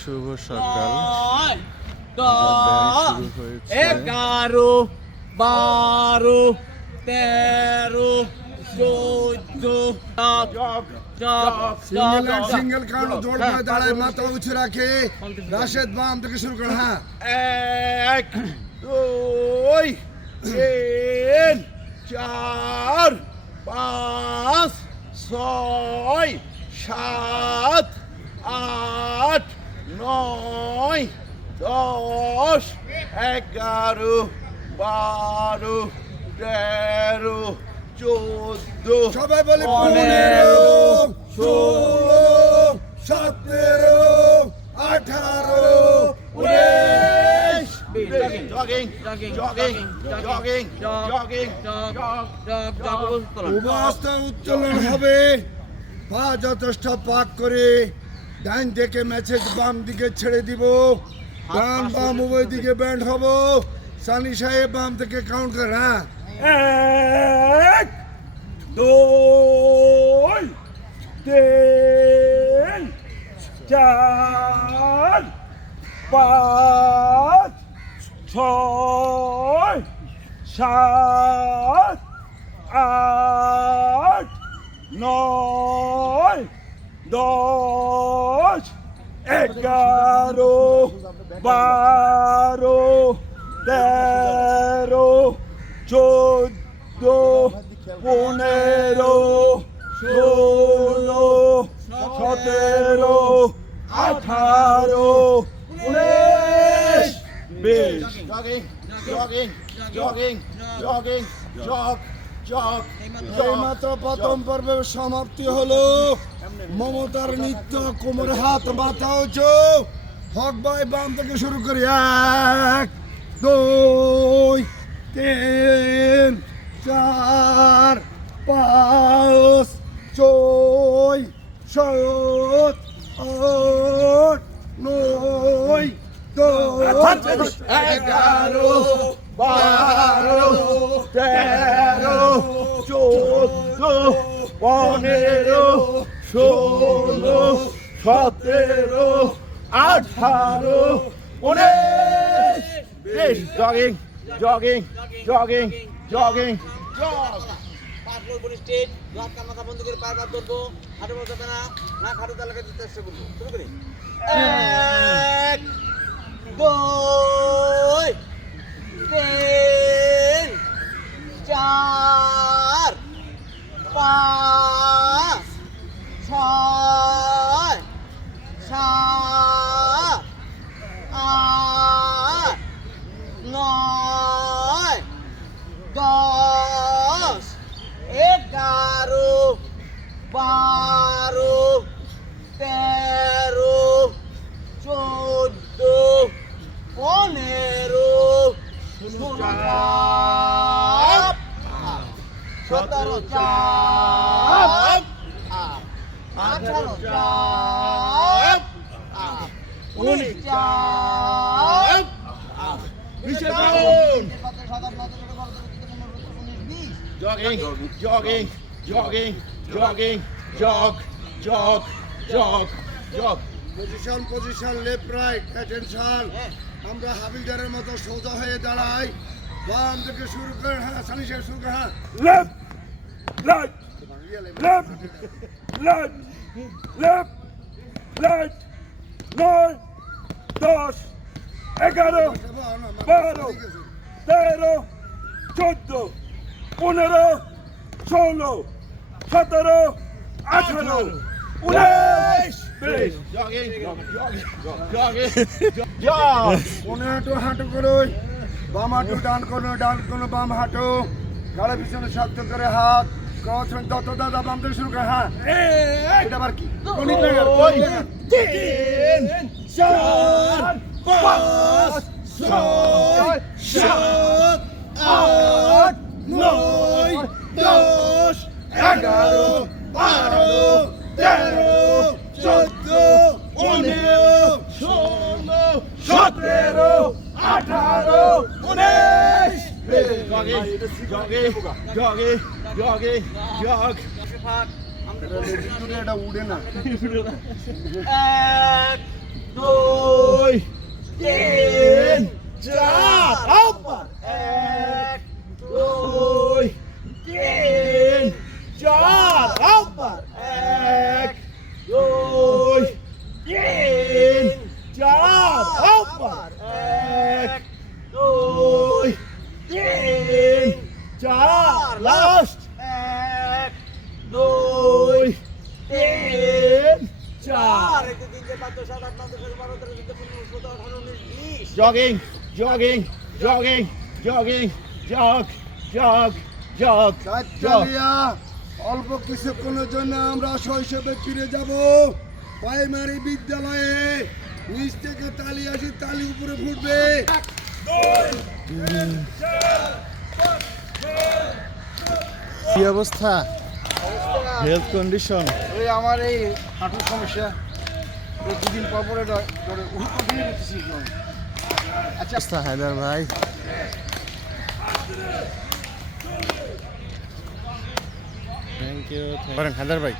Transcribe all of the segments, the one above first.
শুভ সকাল। 11 12 13 14 সিঙ্গেল কারণ দৌড় করে দাঁড়ায় মাথা উঁচু রাখে। রাশেদ বাম থেকে শুরু করে। হ্যাঁ 1 2 3 4 5 6 7 8 9 10 11 12 13 14 সবাই বলে 15 16 17 18 অবস্থা উত্তোলন হবে। পা যথেষ্ট পাক করে ডান থেকে ম্যাচের বাম দিকে ছেড়ে দিব। ডান বাম উভয় দিকে ব্যান্ড হব। সানি সাহেব বাম থেকে কাউন্ট করে। হ্যাঁ 1 2 3 4 5 6 7 8 9 10 11 12 13 14 15 16 17 18 19 এইমাত্র প্রথম পর্বের সমাপ্তি হলো। মমতার নৃত্য, কোমর হাত মাথা উঁচু। হক ভাই বাম থেকে শুরু করি। 1 2 3 4 5 6 7 8 9 10 11 12 13 14 15 16 17 18 19 jogging jogging jogging jogging state হাত মাথা বন্ধ করে পায়ে হাত ধরবো, হাঁটু বসাবে না, না হাঁটু তালাকে দিতে চেষ্টা করবো। শুরু করি 1 2 3 4 5 6 7 8 9 10 11 12 13 14 15 16 17 চাপ 18 চাপ 19 চাপ 20 jogging jogging jogging jogging jog jog jog jog position left right attention. আমরা হাবিলদারের মতো সোজা হয়ে দাঁড়াই। বাম থেকে শুরু করে। হ্যাঁ সানি সাহেব শুরু করে। হ্যাঁ left right left right left right 9 10 11 12 13 14 15 16 17 18 19 jogging jogging jog কোনে হাঁটু করুন। বাম হাঁটু ডান কোনো বাম হাঁটু। গাড়ি পিছনে শক্ত করে হাত কখন যত দাদা বাম থেকে শুরু করে। হ্যাঁ এটা আবার কি 3 4 5 6 7 8 9 10 11 12 13 14 15 16 17 18 19 jogging jogging jogging jogging jog এটা উড়ে না। 1 2 তিন চার আবার এক দুই তিন চার আবার এক দুই তিন চার আবার এক দুই তিন চার লাস্ট এক দুই তিন চার jogging jogging jogging jogging jog jog jog jog চালিয়া অল্প কিছুক্ষণের জন্য আমরা শৈশবে ফিরে যাব প্রাইমারি বিদ্যালয়ে নিচ থেকে তালি আসি তালি উপরে ফুটবে কি অবস্থা হেলথ কন্ডিশন? ওই আমার এই হাঁটুর সমস্যা দুদিন পর পরে কন্টিনিউ করতেছি আচ্ছা হায়দার ভাই, থ্যাংক ইউ। করেন হায়দার ভাই।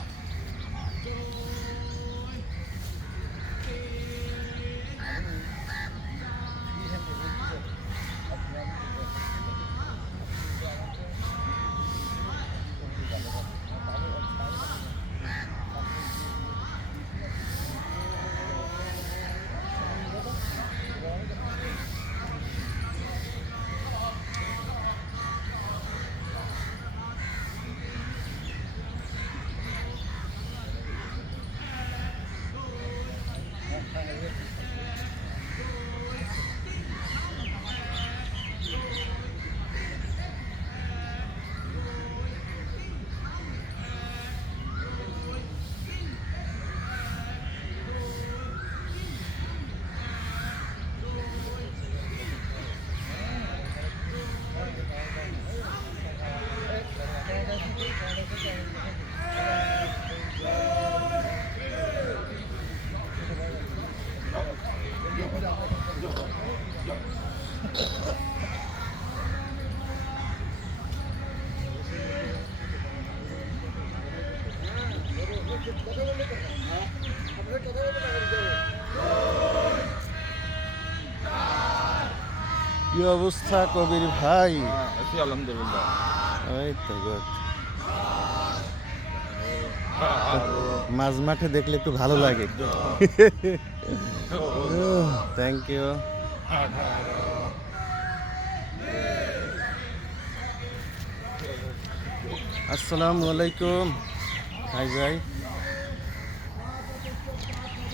কি অবস্থা কবির ভাই? আলহামদুলিল্লাহ এই তো good। মাঝ মাঠে দেখলে একটু ভালো লাগে। Thank you. আসসালামু আলাইকুম। হাই ভাই।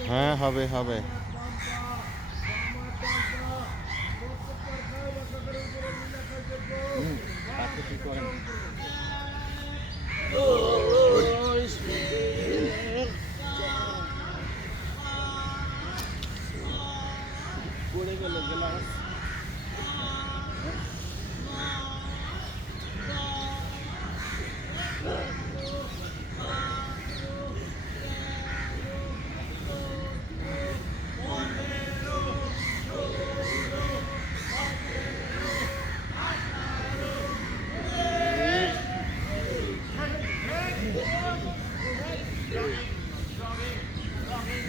হ্যাঁ হবে হবে।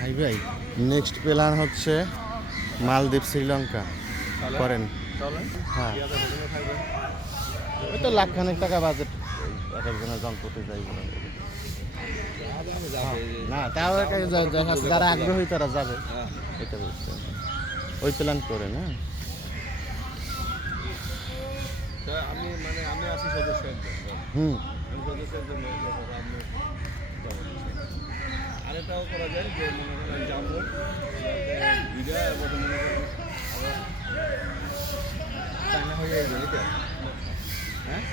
হাই ভাই, নেক্সট প্ল্যান হচ্ছে মালদ্বীপ, শ্রীলঙ্কা। করেন? হ্যাঁ, ওই তো লাখখানেক টাকা বাজেট, এক একজনের জনপথে যাইব না, তাও যারা আগ্রহী তারা যাবে, এটা বুঝতে ওই প্ল্যান করেন। হ্যাঁ, আমি আছি সদস্য হুম, সদস্যের জন্য আরেকটাও করা যায় যে মনে করেন যাবো ভিডিও এবং মনে করেন চায়না হয়ে যাবে, হ্যাঁ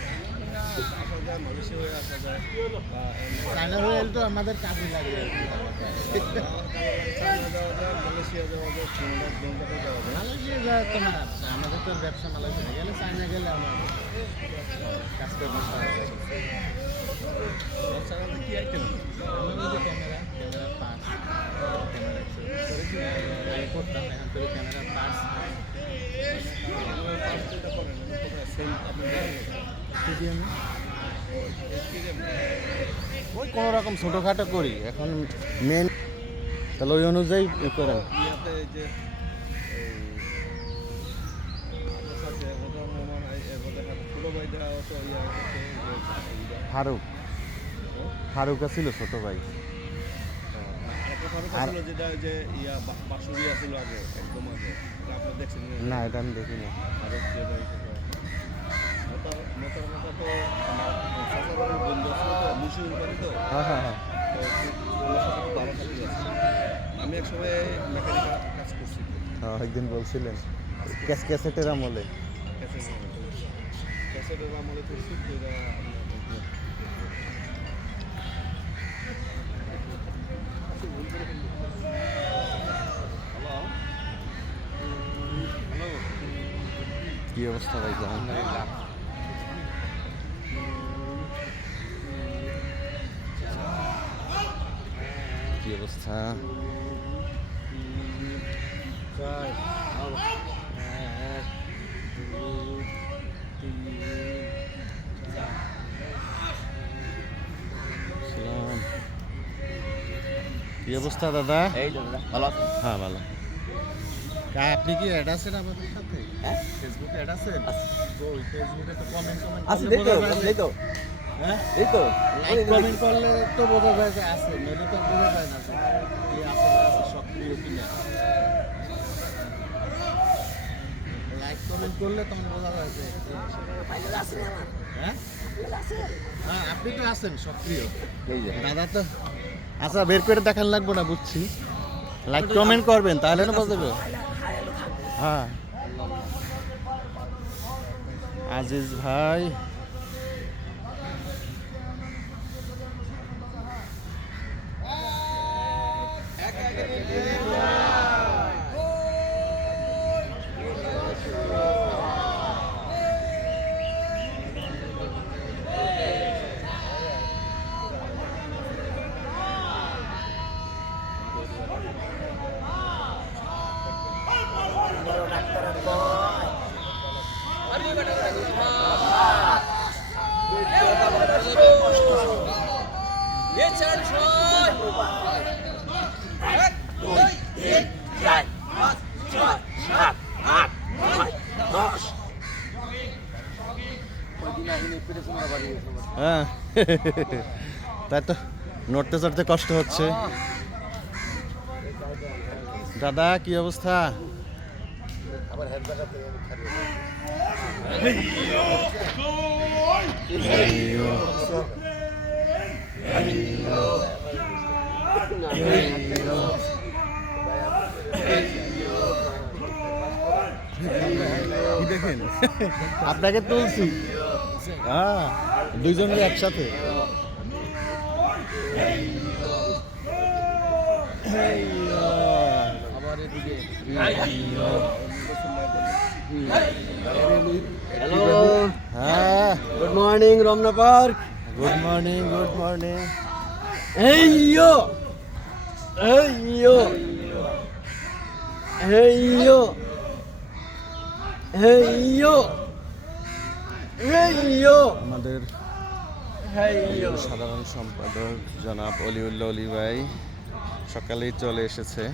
আসা যায়, মালয়েশিয়া হয়ে আসা যায়, চায়না রয়েল তো আমাদের কাজে লাগে। চায়না যাওয়া যায়, মালয়েশিয়া যাওয়া যায়, সিঙ্গাপুর যাওয়া যায়। মালয়েশিয়া যায় তো না, আমাদের তো ব্যবসা মালয়েশিয়া গেলে, চায়না গেলে আমার কাজ করবো। চায়নাতে কি আইটেম? ক্যামেরা পাস, ক্যামেরা করতাম, এখন তো ক্যামেরা পাস ওই কোনো রকম ছোটোখাটো করি এখন মেন, তাহলে ওই অনুযায়ী করেন। ইয়াতে যে এটা তো ইয়া ফারুক ফারুক ছিল ছোট ভাই। একটা ফারুক আর- ছিল যেটা ওই যে ইয়া বাসুরি ছিল আগে একদম আগে এটা আপনারা দেখছেন না এটা আমি দেখিনি। ফারুক যেটা মোতার কথা তো আমার চাচাবাড়ির বন্ধু ছিল তো মুর্শিদের বাড়ি তো হ্যাঁ হ্যাঁ হ্যাঁ তো ওনার সাথে খুব ভালো থাকি আছে। আমি এক সময় মেকানিক্যাল কাজ করছি একদিন বলছিলেন ক্যাসেটের আমলে। ক্যাসেটের আমলে করছি তো এটা কি অবস্থা ভাই জানেন? কি অবস্থা? সালাম। কি অবস্থা দাদা? এই তো দাদা ভালো আছেন? হ্যাঁ ভালো। আপনি কি অ্যাড আছেন আমাদের সাথে? হ্যাঁ ফেসবুকে অ্যাড আছেন? তো ওই ফেসবুকে তো কমেন্ট আছি দেখো এই তো হ্যাঁ এই তো লাইক কমেন্ট করলে তো বোঝা যায় যে আছে, নইলে তো বোঝা যায় না যে কি আছে না আছে, সক্রিয় কিনা। লাইক কমেন্ট করলে তখন বোঝা যায় যে হ্যাঁ হ্যাঁ আপনি তো আছেন সক্রিয়। এই যে দাদা তো আচ্ছা বের করে দেখান লাগবো না, বুঝছি। লাইক কমেন্ট করবেন তাহলে না বোঝা যাবে। হ্যাঁ আজিজ ভাই হ্যাঁ তাই তো নড়তে চড়তে কষ্ট হচ্ছে। দাদা কি অবস্থা? কি দেখেন আপনাকে তুলছি, হ্যাঁ দুইজনের একসাথে। হ্যালো হ্যাঁ good morning Ramna park good morning good morning. এই ইয়ো এই ইয়ো এই ইয়ো এই ইয়ো এই ইয়ো আমাদের এই ইয়ো সাধারণ সম্পাদক জনাব অলিউল্লাহ অলি ভাই সকালেই চলে এসেছে।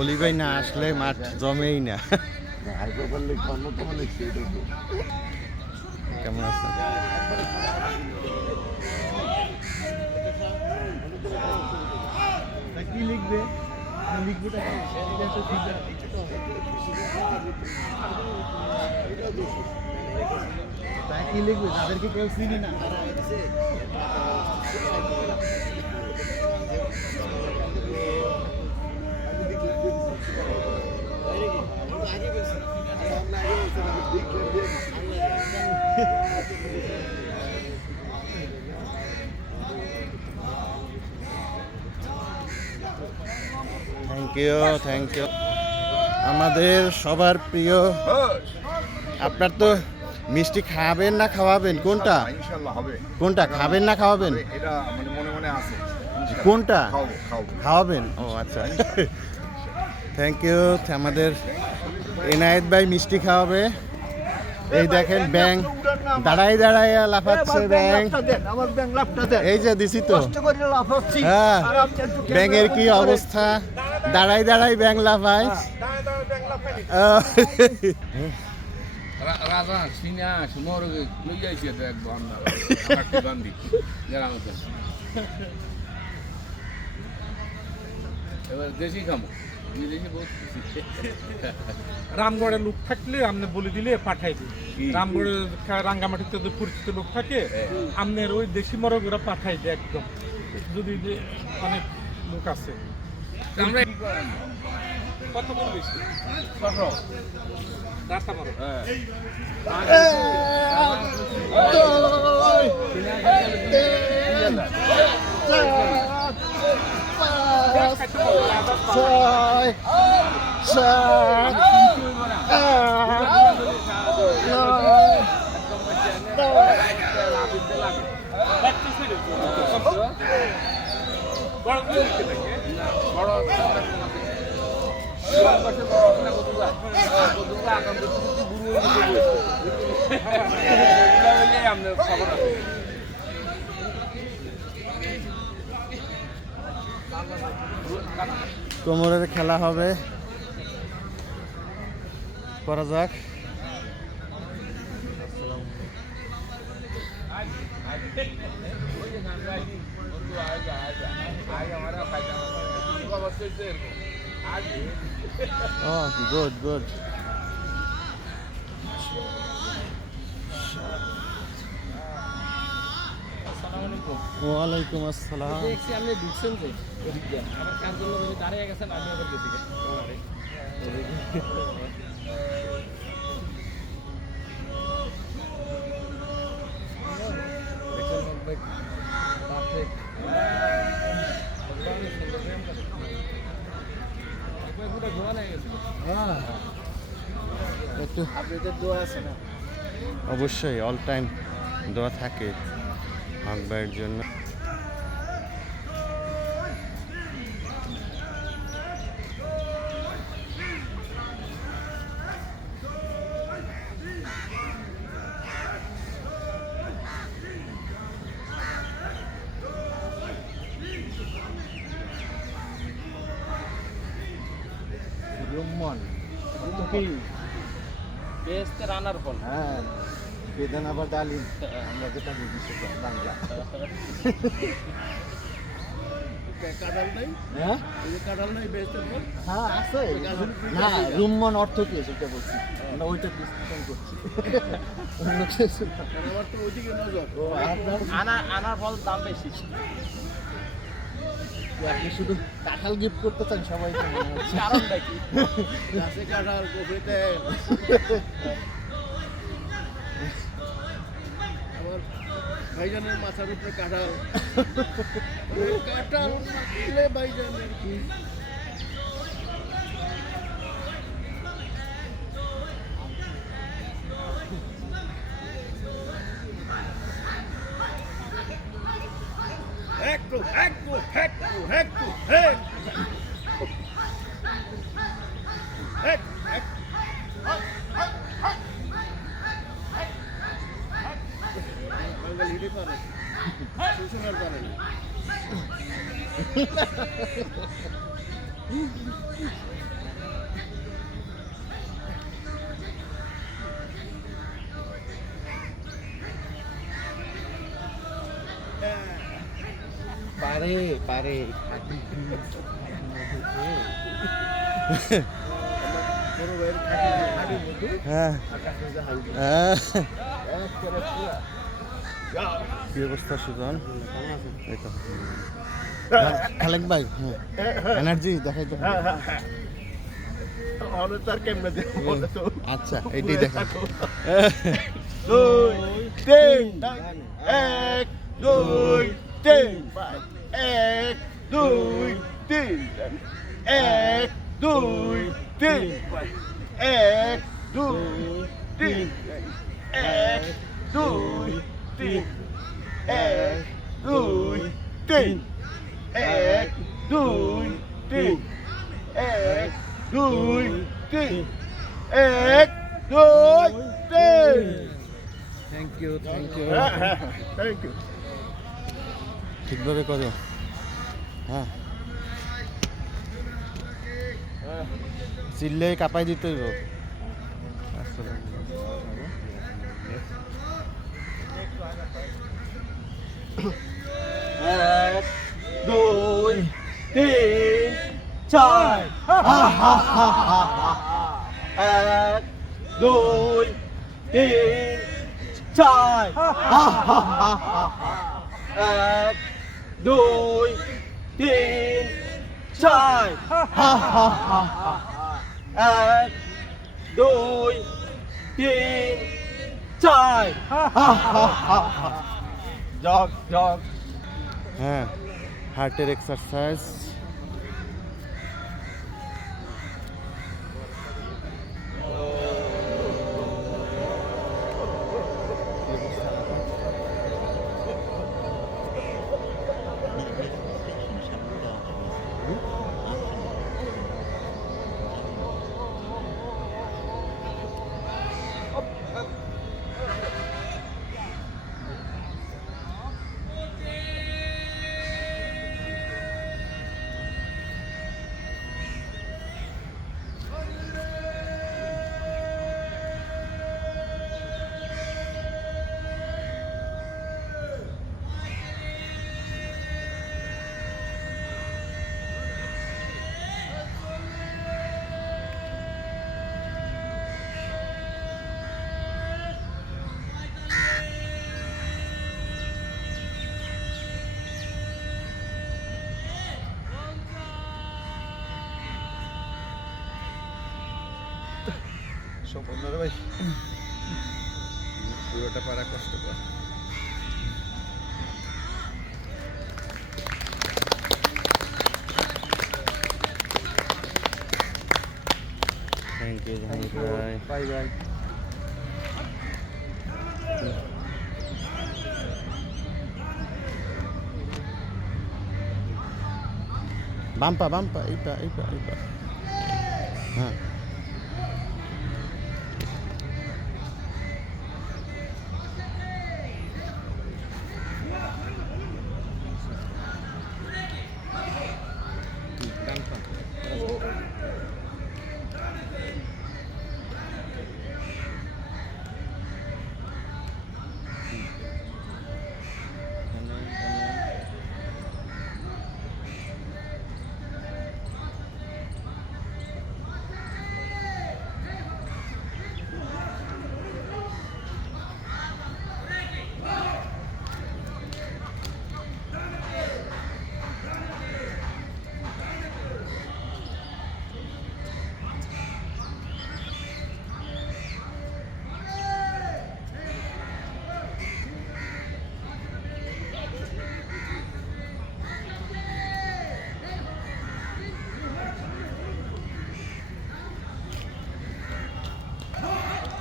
অলি ভাই না আসলে মাঠ জমেই না। কেমন আছে? কি লিখবে? লিখবে কি লিখবে? তাদেরকে কেউ চিনি না। Thank you thank you. আমাদের সবার প্রিয়, আপনার তো মিষ্টি খাবেন না খাওয়াবেন? কোনটা ইনশাআল্লাহ হবে। কোনটা খাবেন না খাওয়াবেন? এটা মানে মনে মনে আছে। কোনটা খাওয়াবো। খাওয়াবেন? ও আচ্ছা থ্যাংক ইউ। আমাদের এনায়েত ভাই মিষ্টি খাওয়াবে। এই দেখেন ব্যাং দাঁড়াই দাঁড়াই লাফাচ্ছে ব্যাং। আমার ব্যাংক লাভটা দেন। এই যে দিছি তো, কষ্ট করে লাফাচ্ছি। হ্যাঁ আর আপনি একটু ব্যাঙের কি অবস্থা, দাঁড়াই দাঁড়াই ব্যাং লাফায়। দাঁড়ায় দাঁড়ায় ব্যাংক রাজা সিনা সুমর লই যাইছে দেখ বান্দা কাটি বান্দি যারা মত এবার দেশি খামো বিদেশি বহুত খুশি রামগড়ের লোক থাকলে আপনি বলে দিলে পাঠাইবে কি? রামগড়ের রাঙ্গামাটিতে যদি পরিচিত লোক থাকে আপনার ওই দেশি মরগ ওরা পাঠাই দেয় একদম যদি অনেক লোক আছে আমরা কি করেন কত বড় বেশি ছোট রাস্তা মরগ ছয় সাত বড় করে দিতে থাকে বড় কোমরের খেলা হবে, করা যাক। Good good. ওয়ালাইকুম আসসালাম। আপনি ঢুকছেন যে ওদিক দিয়ে আমার কার জন্য যদি দাঁড়িয়ে গেছেন আমি আবার গেছি একটু আপনাদের দোয়া আছে না অবশ্যই অল টাইম দোয়া থাকে হক ভাইয়ের জন্য। রুম্মন বেস্তে রানার ফল হ্যাঁ, বেদান আবার ডালিম, আমরা যেটা বুঝি সেটা বাংলা। কাঁঠাল নাই হ্যাঁ এই যে কাঁঠাল নাই বেস্তের ফল হ্যাঁ আছে না, রুম্মন অর্থ কি সেটা বলছি, আমরা ওইটা ডিসকাশন করছি। অন্য কিছু না। আমার তো ওইদিকে নজর ও, আপনার আনার ফল দাম বেশি আপনি শুধু কাঁঠাল গিফট করতে চান সবাইকে মনে হচ্ছে। কারণটা কি গাছে কাঁঠাল কফিতে আমার ভাইজানের মাথার উপরে কাঁঠাল কাঁঠাল দিলে ভাইজানের কি Ecco, ecco, ecco, ecco, পারে পারে হ্যাঁ কি অবস্থা সুজন? এই তো খালেক ভাই, এনার্জি দেখাই তো। আচ্ছা এইটাই দেখা। 2 3 1 2 3 1 2 3 1 2 3 1 2 3 1 2 3 1 2 3 1 2 3 1 2 3 1 2 3 thank you thank you. Thank you ঠিকভাবে করো। হ্যাঁ চিল্লে কাঁপাই দিতে হইব এক দুই তিন চার এক দুই তিন চার এক দুই তিন চার এক দুই তিন চার জগ জগ হ্যাঁ হার্টের এক্সারসাইজ সম্পূর্ণ রে ভাই পুরোটা পারা কষ্টকর থ্যাংক ইউ জাহাঙ্গীর ভাই বাই বাই বাম্পা বাম্পা এইটা এইটা এইটা হ্যাঁ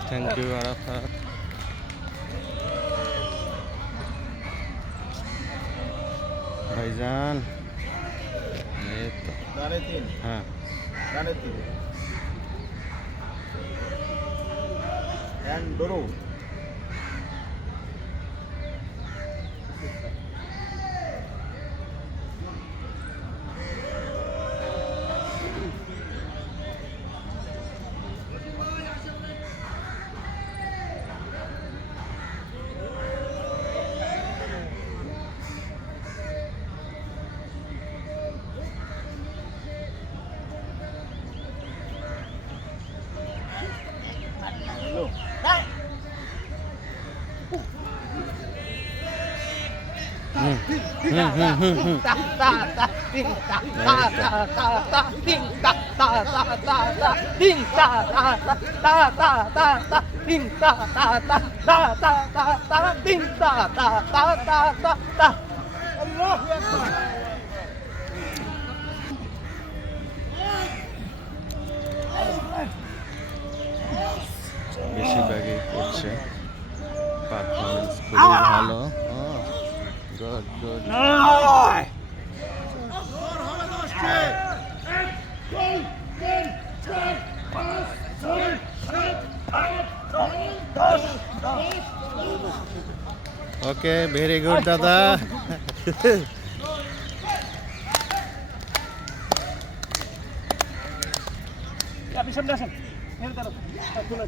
থ্যাংক ইউ আরাফাত ভাইজান এই তো ডানে তিন হ্যাঁ ডানে তিন হ্যান্ড ধরো বেশিরভাগই করছে পারফরমেন্স খুবই ভালো good good okay very good দাদা সামনে আসেন এর দাঁড়ান তুলে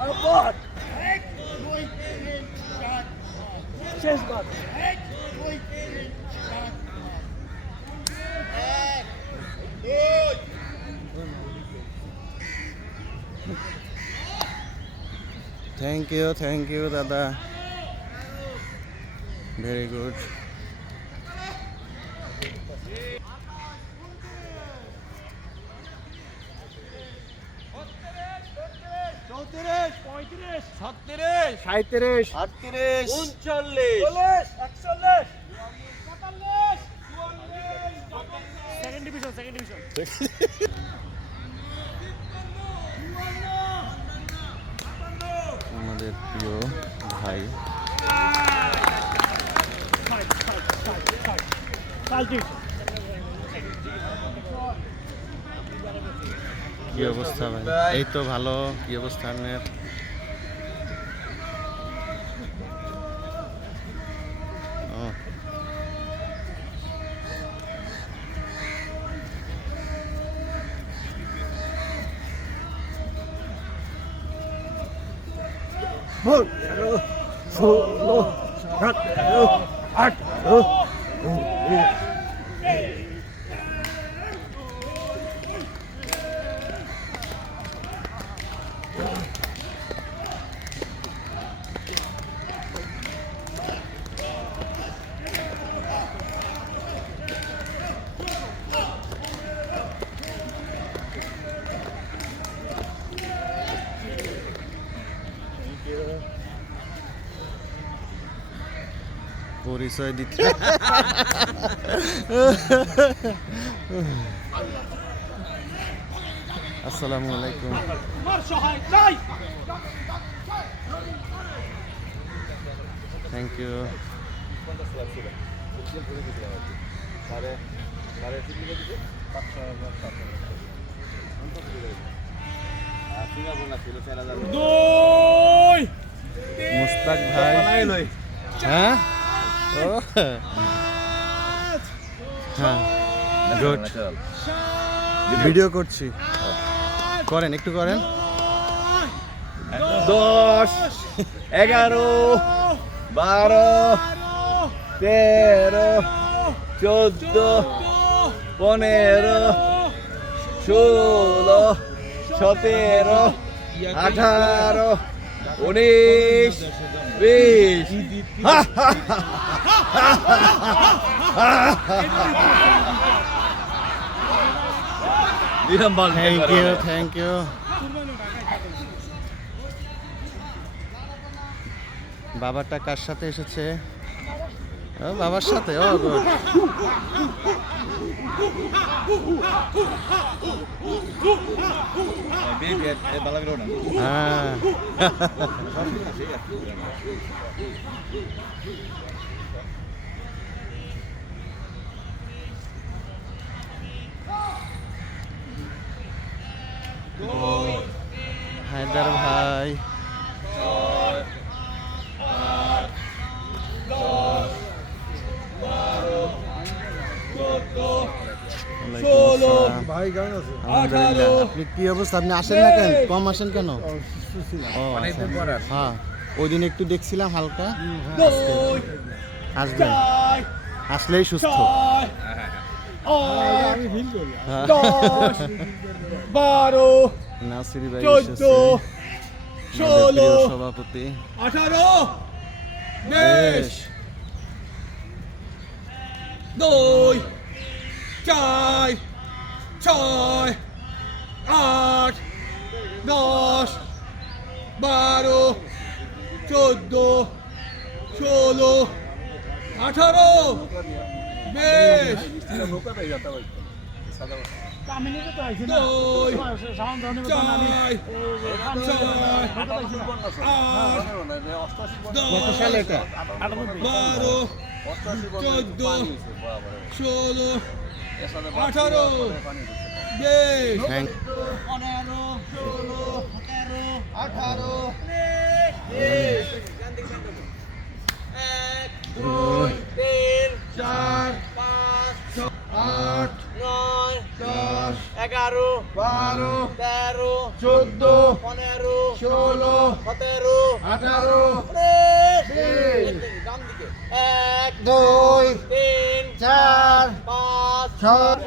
আর বল শেষ বল থ্যাংক ইউ দাদা, ভেরি গুড। আটত্রিশ সেকেন্ড ডিভিশন আমাদের প্রিয় ভাই কি অবস্থা ভাই? এই তো ভালো। কি অবস্থা আপনার? ও, পরিচয় দিতে আসসালামু আলাইকুম। Thank you. মুস্তাক ভাই, হ্যাঁ ও হ্যাঁ, গুড। ভিডিও করছি, করেন একটু করেন। 10 11 12 13 14 15 16 17 18 19 20 থ্যাংক ইউ। বাবাটা কার সাথে এসেছে? ও, বাবার সাথে। ও গুড। হ্যাঁ হায়দার ভাই, ভাই কেমন আছে? আলহামদুলিল্লাহ। আপনি কি অবস্থা? আপনি আসেন না কেন? কম আসেন কেন? ও আচ্ছা। হ্যাঁ, ওই দিন একটু দেখছিলাম হালকা। আসবেন, আসলেই সুস্থ। আমি ফিল করি। হ্যাঁ। 12 নাসিরি ভাই 14 এসেছে, আমাদের প্রিয় সভাপতি। 18 বেশ, 2 4 6 8 10 12 14 16 18 বেশ কামিনী তো আইছে না 2 সাউন্ড ধরনের 4 কত সালে এটা? 12 14 16 18 বেশ থ্যাংক 15 16 17 18 ইউ। 12, 13, 14, 15, 16, 17, 18, 19, ডান দিকে 1, 2 3, 4 5, 6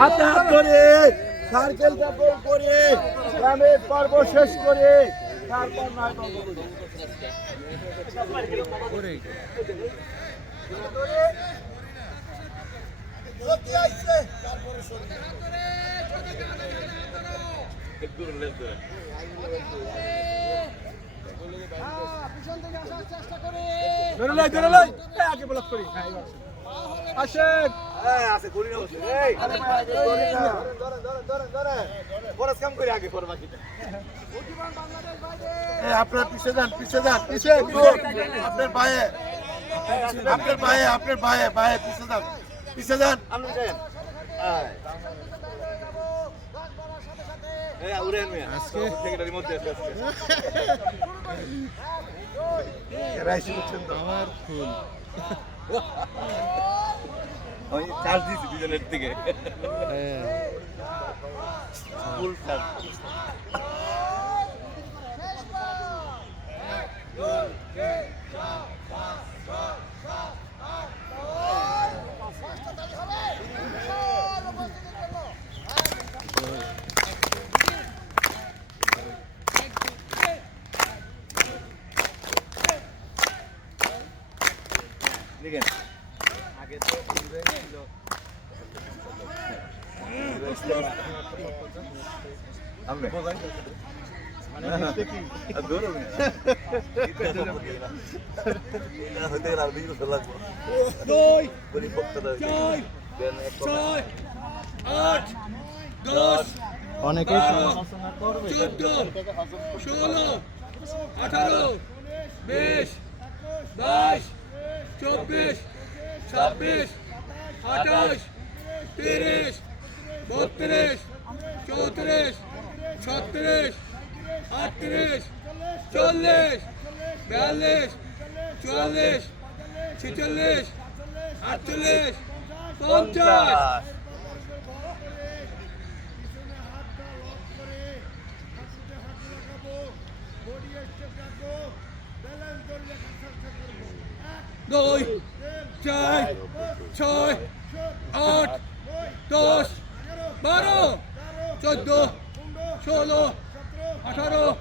হাতে হাত ধরে সার্কেলটা গোল করে গ্রামের পর্ব শেষ করে তারপর নয় পর্ব করি। আপনার পিছে যান পিছে যান পিছে আপনার পায়ে আপনার পায়ে আপনার পায়ে পায়ে পিছে যান পিছে যান আপনি যান উড়েন আজকে সেক্রেটারির মধ্যে আছে রাইস করছেন তো আমার ফুল আমি চার্জ দিয়েছি দুজনের থেকে ফুল চার্জ দেখেন আগে তো ছিল আমরা মানে মিস্টেকি দূরও না না হতে গেলে আর বিজু লাগবে 2 পরিপক্কতা 4 6 8 10 অনেকেই 14 16 18 20 22 24 26 28 30 32 34 36 38 40 42 44 46 48 50 2 4 6 8 10 12 14 16 18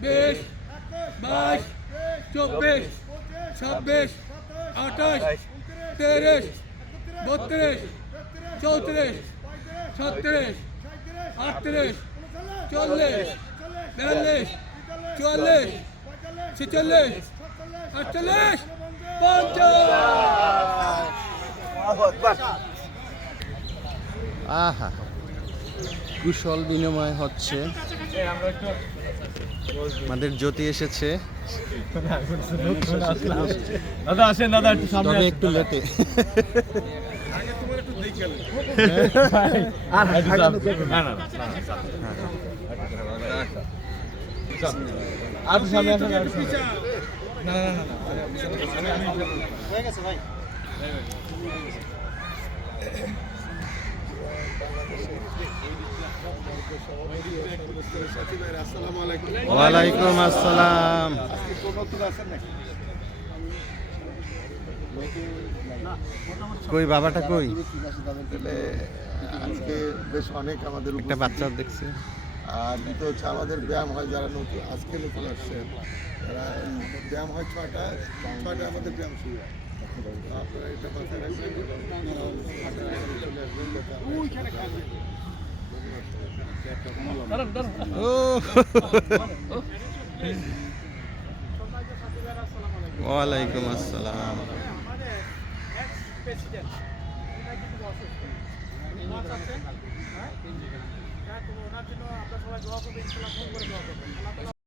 20 22 24 26 28 30 32 34 37 38 40 42 44 46 48 আহা কুশল বিনিময় হচ্ছে আমাদের জ্যোতি এসেছে দাদা আসেন দাদা একটু সামনে তবে একটু লেটে আর সামনে আসেন হয়ে গেছে ভাই আসসালামু আলাইকুম ওয়ালাইকুম আসসালাম কই বাবাটা কই আজকে বেশ অনেক আমাদের একটা বাচ্চা দেখছি আর দ্বিতীয় হচ্ছে আমাদের ব্যায়াম হয় যারা নতুন আজকে নতুন আসছেন তারা ব্যায়াম হয় 6টায় আমাদের ব্যায়াম শুরু হয় আপনারা এটা মাথায় রাখবেন ও ওয়ালাইকুম আসসালাম ওনার জন্য আপনারা সবাই দোয়া করবেন, ইনশাআল্লাহ ফোন করে দোয়া করবেন। আল্লাহ তাআলা